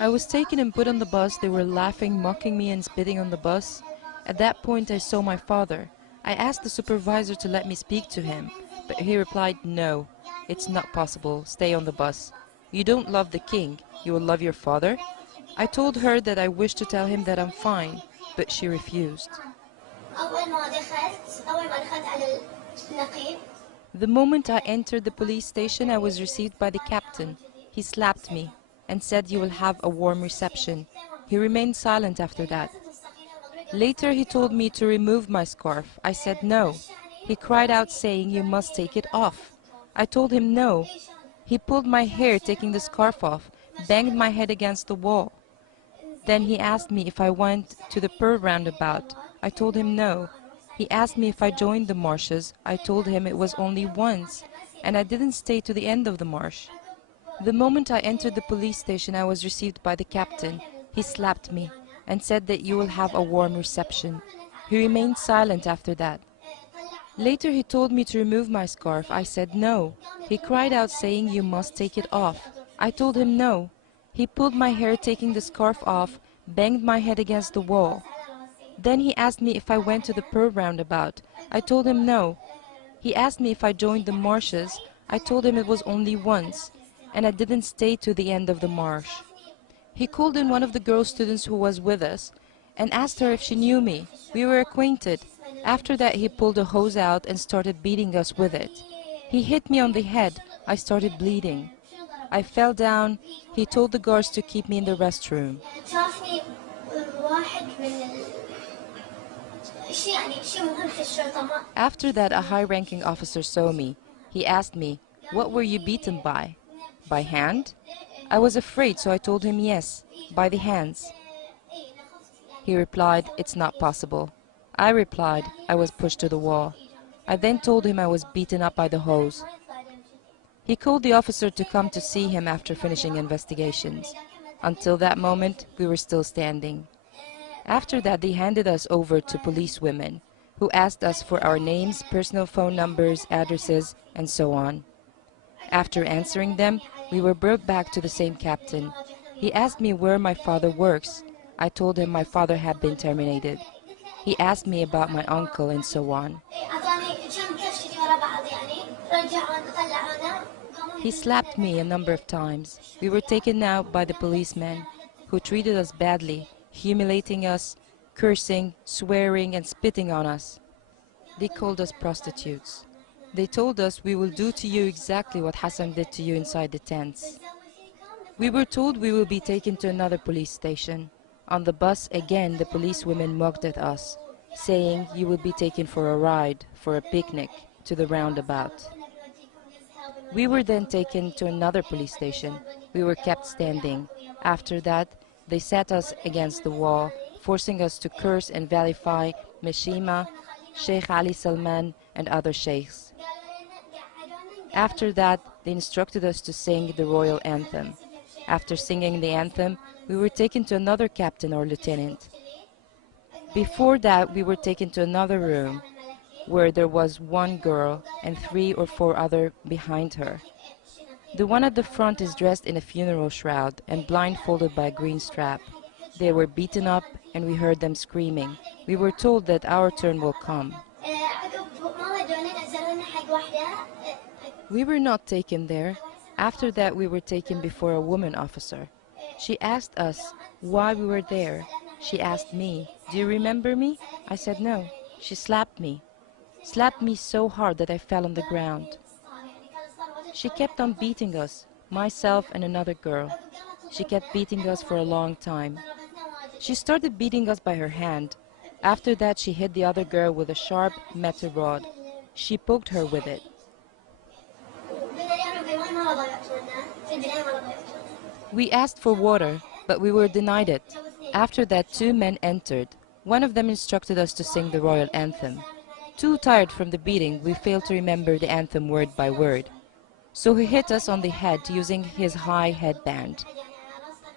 I was taken and put on the bus. They were laughing, mocking me and spitting on the bus. At that point I saw my father. I asked the supervisor to let me speak to him, but he replied, "No, it's not possible. Stay on the bus. You don't love the king. You will love your father?" I told her that I wished to tell him that I'm fine, but she refused. The moment I entered the police station, I was received by the captain. He slapped me and said, "You will have a warm reception." He remained silent after that. Later he told me to remove my scarf. I said no. He cried out saying, "You must take it off." I told him no. He pulled my hair, taking the scarf off, banged my head against the wall. Then he asked me if I went to the Pearl roundabout. I told him no. He asked me if I joined the marshes. I told him it was only once, and I didn't stay to the end of the marsh. The moment I entered the police station, I was received by the captain. He slapped me and said that you will have a warm reception. He remained silent after that. Later he told me to remove my scarf. I said no. He cried out saying, "You must take it off." I told him no. He pulled my hair, taking the scarf off, banged my head against the wall. Then he asked me if I went to the Pearl roundabout. I told him no. He asked me if I joined the marshes. I told him it was only once, and I didn't stay to the end of the marsh. He called in one of the girl students who was with us and asked her if she knew me. We were acquainted. After that he pulled a hose out and started beating us with it. He hit me on the head. I started bleeding. I fell down. He told the guards to keep me in the restroom. After that, a high-ranking officer saw me. He asked me, "What were you beaten by? By hand?" I was afraid, so I told him yes, by the hands. He replied, "It's not possible." I replied, "I was pushed to the wall." I then told him I was beaten up by the hose. He called the officer to come to see him after finishing investigations. Until that moment, we were still standing. After that, they handed us over to policewomen, who asked us for our names, personal phone numbers, addresses, and so on. After answering them, we were brought back to the same captain. He asked me where my father works. I told him my father had been terminated. He asked me about my uncle and so on. He slapped me a number of times. We were taken out by the policemen, who treated us badly, humiliating us, cursing, swearing, and spitting on us. They called us prostitutes. They told us, "We will do to you exactly what Hassan did to you inside the tents." We were told we will be taken to another police station. On the bus, again, the policewomen mocked at us, saying, "You will be taken for a ride, for a picnic, to the roundabout." We were then taken to another police station. We were kept standing. After that, they sat us against the wall, forcing us to curse and vilify Meshima, Sheikh Ali Salman, and other sheikhs. After that, they instructed us to sing the royal anthem. After singing the anthem, we were taken to another captain or lieutenant. Before that, we were taken to another room, where there was one girl and 3 or 4 other behind her. The one at the front is dressed in a funeral shroud and blindfolded by a green strap. They were beaten up and we heard them screaming. We were told that our turn will come. We were not taken there. After that, we were taken before a woman officer. She asked us why we were there. She asked me, "Do you remember me?" I said no. She slapped me so hard that I fell on the ground. She kept on beating us, myself and another girl. She kept beating us for a long time. She started beating us by her hand. After that, she hit the other girl with a sharp metal rod. She poked her with it. We asked for water, but we were denied it. After that, 2 men entered. One of them instructed us to sing the royal anthem. Too tired from the beating, we failed to remember the anthem word by word. So he hit us on the head using his high headband.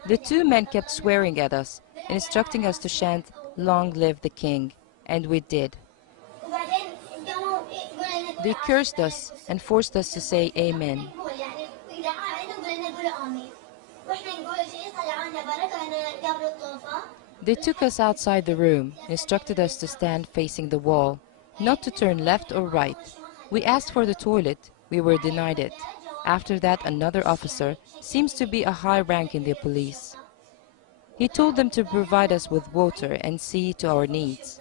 The 2 men kept swearing at us, instructing us to chant, "Long live the king," and we did. They cursed us and forced us to say Amen. They took us outside the room, instructed us to stand facing the wall, not to turn left or right. We asked for the toilet. We were denied it. After that, another officer, seems to be a high rank in the police. He told them to provide us with water and see to our needs.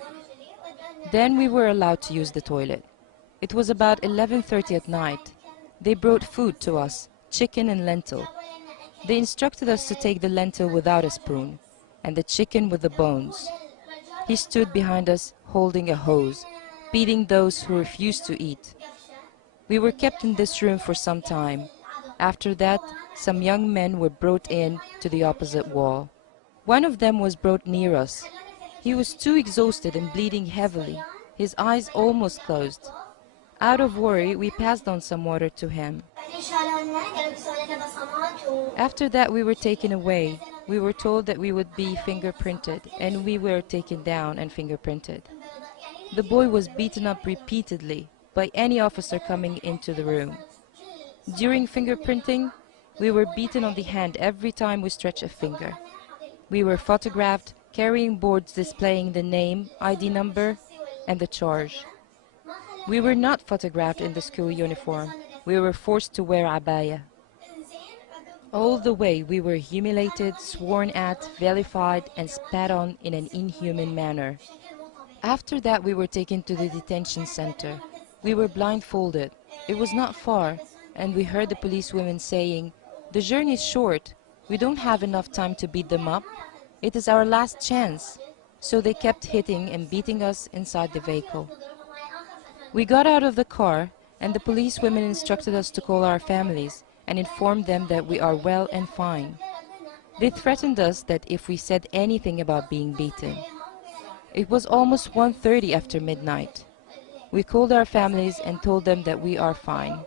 Then we were allowed to use the toilet. It was about 11:30 at night. They brought food to us, chicken and lentil. They instructed us to take the lentil without a spoon, and the chicken with the bones. He stood behind us holding a hose, beating those who refused to eat. We were kept in this room for some time. After that, some young men were brought in to the opposite wall. One of them was brought near us. He was too exhausted and bleeding heavily, his eyes almost closed. Out of worry, we passed on some water to him. After that, we were taken away. We were told that we would be fingerprinted, and we were taken down and fingerprinted. The boy was beaten up repeatedly by any officer coming into the room. During fingerprinting, we were beaten on the hand every time we stretched a finger. We were photographed, carrying boards displaying the name, ID number, and the charge. We were not photographed in the school uniform. We were forced to wear abaya. All the way we were humiliated, sworn at, vilified, and spat on in an inhuman manner. After that, we were taken to the detention center. We were blindfolded. It was not far, and we heard the policewomen saying, "The journey is short. We don't have enough time to beat them up. It is our last chance." So they kept hitting and beating us inside the vehicle. We got out of the car, and the policewomen instructed us to call our families and inform them that we are well and fine. They threatened us that if we said anything about being beaten. It was almost 1:30 after midnight. We called our families and told them that we are fine.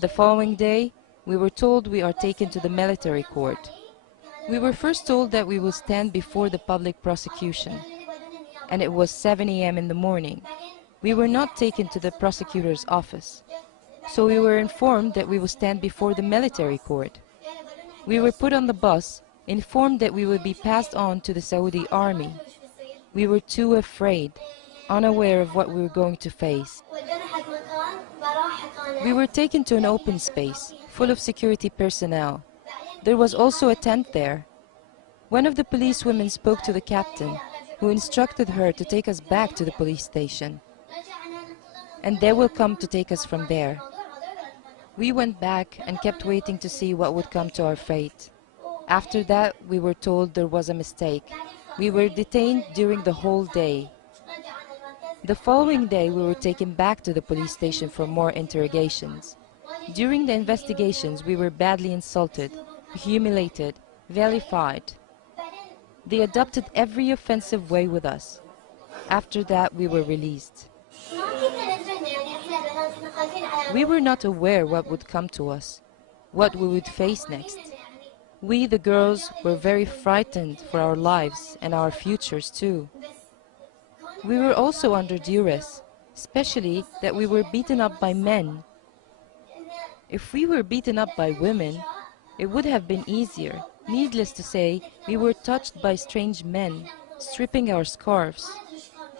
The following day, we were told we are taken to the military court. We were first told that we will stand before the public prosecution, and it was 7 a.m. in the morning. We were not taken to the prosecutor's office, so we were informed that we will stand before the military court. We were put on the bus, informed that we would be passed on to the Saudi army. We were too afraid, unaware of what we were going to face. We were taken to an open space, full of security personnel. There was also a tent there. One of the policewomen spoke to the captain, who instructed her to take us back to the police station, and they will come to take us from there. We went back and kept waiting to see what would come to our fate. After that, we were told there was a mistake. We were detained during the whole day. The following day, we were taken back to the police station for more interrogations. During the investigations, we were badly insulted, humiliated, vilified. They adopted every offensive way with us. After that, we were released. We were not aware what would come to us, what we would face next. We, the girls, were very frightened for our lives and our futures too. We were also under duress, especially that we were beaten up by men. If we were beaten up by women, it would have been easier. Needless to say, we were touched by strange men, stripping our scarves.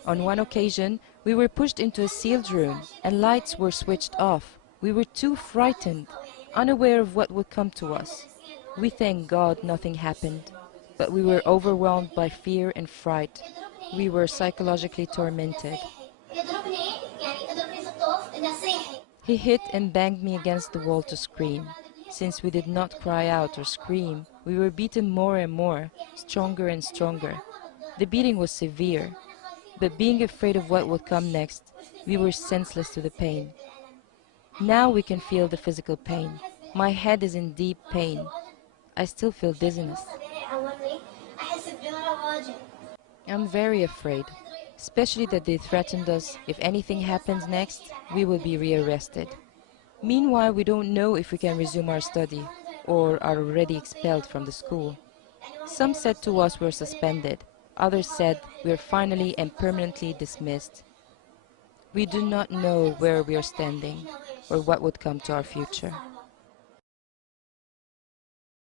On one occasion, we were pushed into a sealed room and lights were switched off. We were too frightened, unaware of what would come to us. We thank God nothing happened, but we were overwhelmed by fear and fright. We were psychologically tormented. He hit and banged me against the wall to scream. Since we did not cry out or scream, we were beaten more and more, stronger and stronger. The beating was severe, but being afraid of what would come next, we were senseless to the pain. Now we can feel the physical pain. My head is in deep pain. I still feel dizziness. I'm very afraid, especially that they threatened us if anything happens next, we will be rearrested. Meanwhile, we don't know if we can resume our study or are already expelled from the school. Some said to us we're suspended. Others said we're finally and permanently dismissed. We do not know where we are standing or what would come to our future.